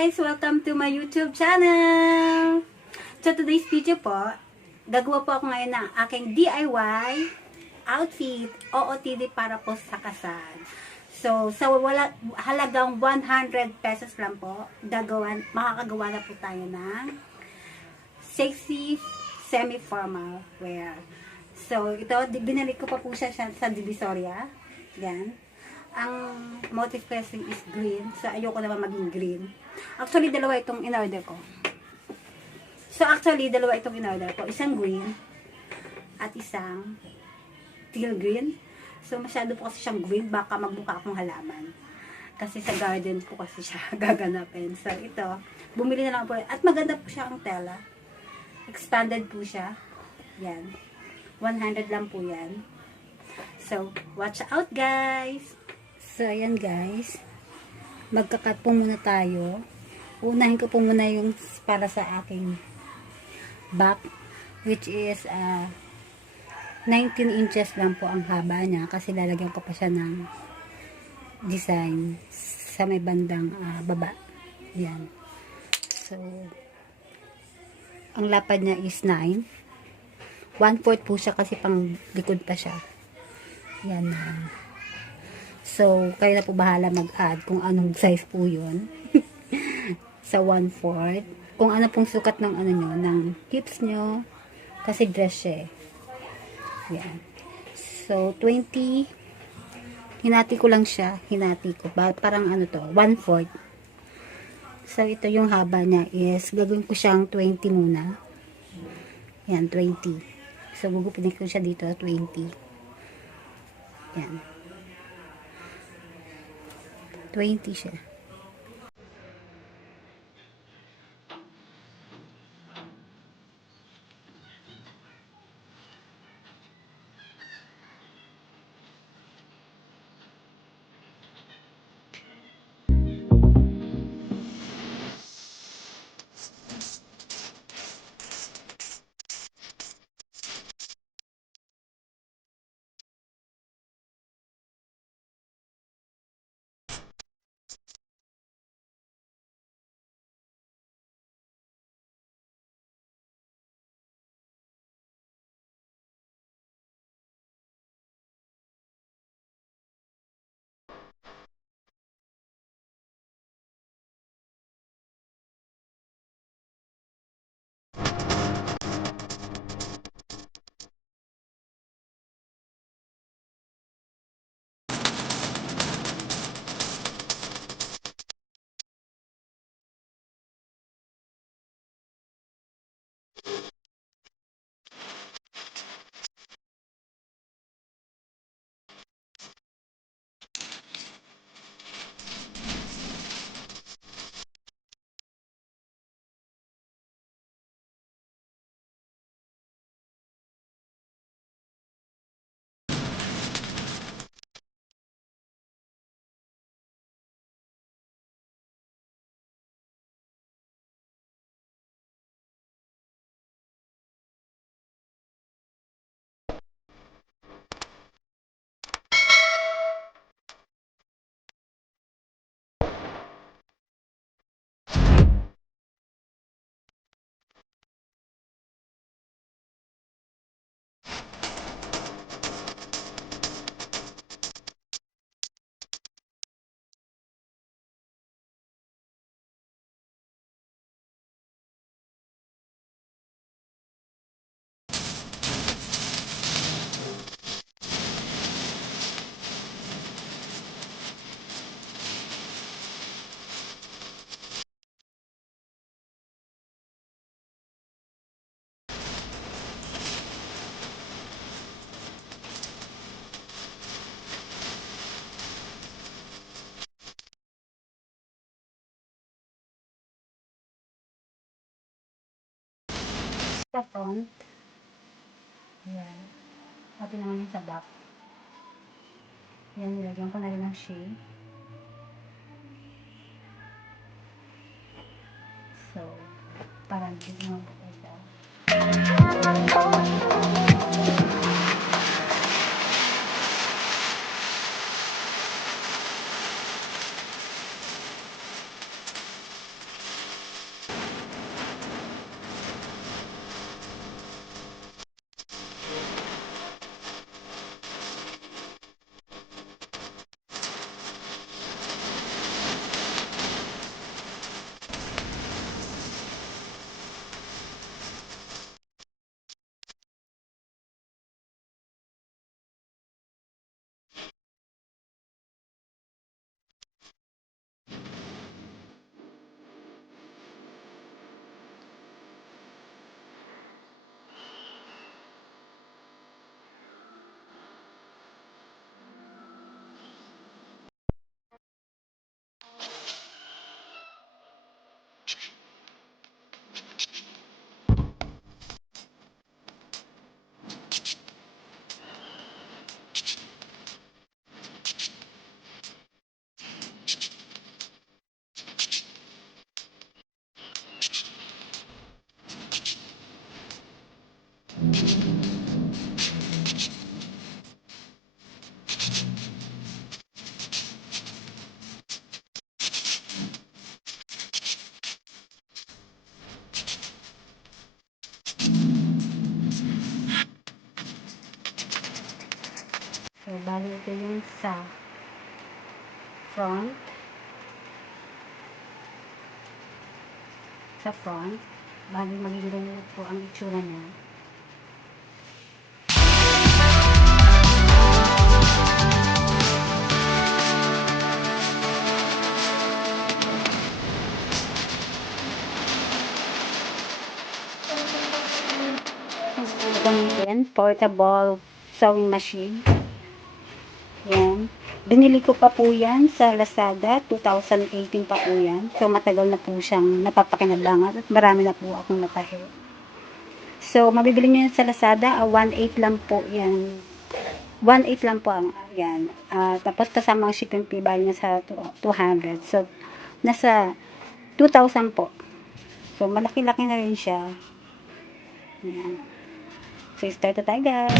guys! Welcome to my YouTube channel! So today's video po, gagawa po ako ngayon ng aking DIY outfit, OOTD para po sa kasal. So, sa halagang 100 pesos lang po, makakagawa na po tayo ng sexy semi-formal wear. So, ito, binalik ko pa po siya sa Divisoria. Yan. Ang motif kasi is green. So, ayoko naman maging green. Actually, dalawa itong in-order ko. Isang green at isang teal green. So, masyado po kasi siyang green. Baka magbuka akong halaman. Kasi sa garden po kasi siya gaganapin. So, ito. Bumili na lang po. At maganda po siya ang tela. Expanded po siya. Yan. 100 lang po yan. So, watch out guys! So, ayan guys. Magkakat po muna tayo. Unahin ko po muna yung para sa aking back. Which is 19 inches lang po ang haba niya. Kasi lalagyan ko pa siya ng design sa may bandang baba. Yan. So, ang lapad niya is 9. 1/4 po siya kasi pang likod pa siya. Yan. So, kayo na po bahala mag-add kung anong size po yun. Sa 1/4. Kung ano pong sukat ng ano nyo, ng hips nyo. Kasi dress siya eh. Yan. So, 20. Hinati ko lang siya. Hinati ko. Parang ano to, 1/4. So, ito yung haba niya is, gagawin ko siyang 20 muna. Yan, 20. So, gugupin ko siya dito, 20. Yan. 20 siya. Sa front. Ayan. Pati naman yung sa back. Ayan, nilagyan ko na rin ng shade. So, parang dito naman po siya. Bali, ito yung sa front. Sa front. Bali, magiging ganyan po ang itsura niya. Gamitin, portable sewing machine. Yan. Binili ko pa po yan sa Lazada. 2018 pa po yan. So, matagal na po siyang napapakinabangan at marami na po akong natahi. So, mabibili nyo yan sa Lazada. 1.8 lang po yan. 1.8 lang po ang yan. Tapos, kasama ang shipping fee, bali niya sa 200. So, nasa 2,000 po. So, malaki-laki na rin siya. Yan. So, start na tayo, guys.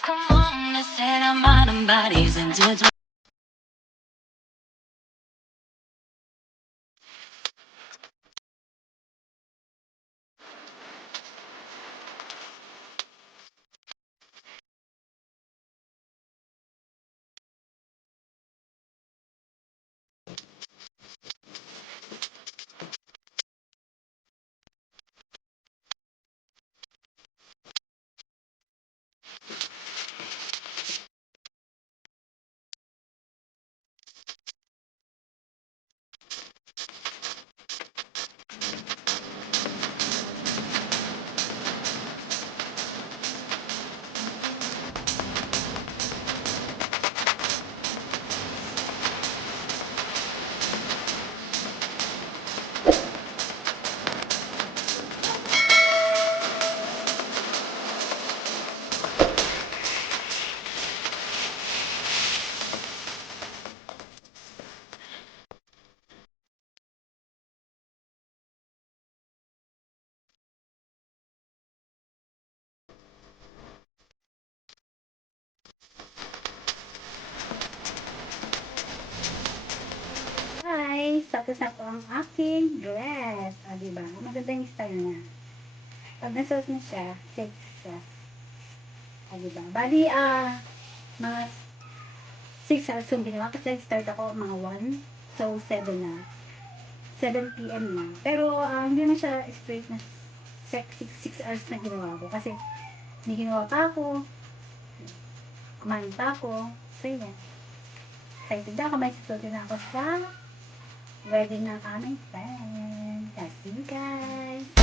Come on, let's set our mind and bodies into Guys, tapos na po ang aking dress. Diba? Maganda yung style niya. Pag nasuot mo siya, sexy siya. Diba? Bali, mga 6 hours yung ginawa. Kasi start ako mga 1. So, 7 na. 7 p.m. na. Pero, hindi na siya straight na 6 hours na ginawa ko. Kasi, hindi ginawa pa ako. Kumain pa ako. So, yan. Excited ako. May susutin ako sa wedding ng aming friend. See you guys!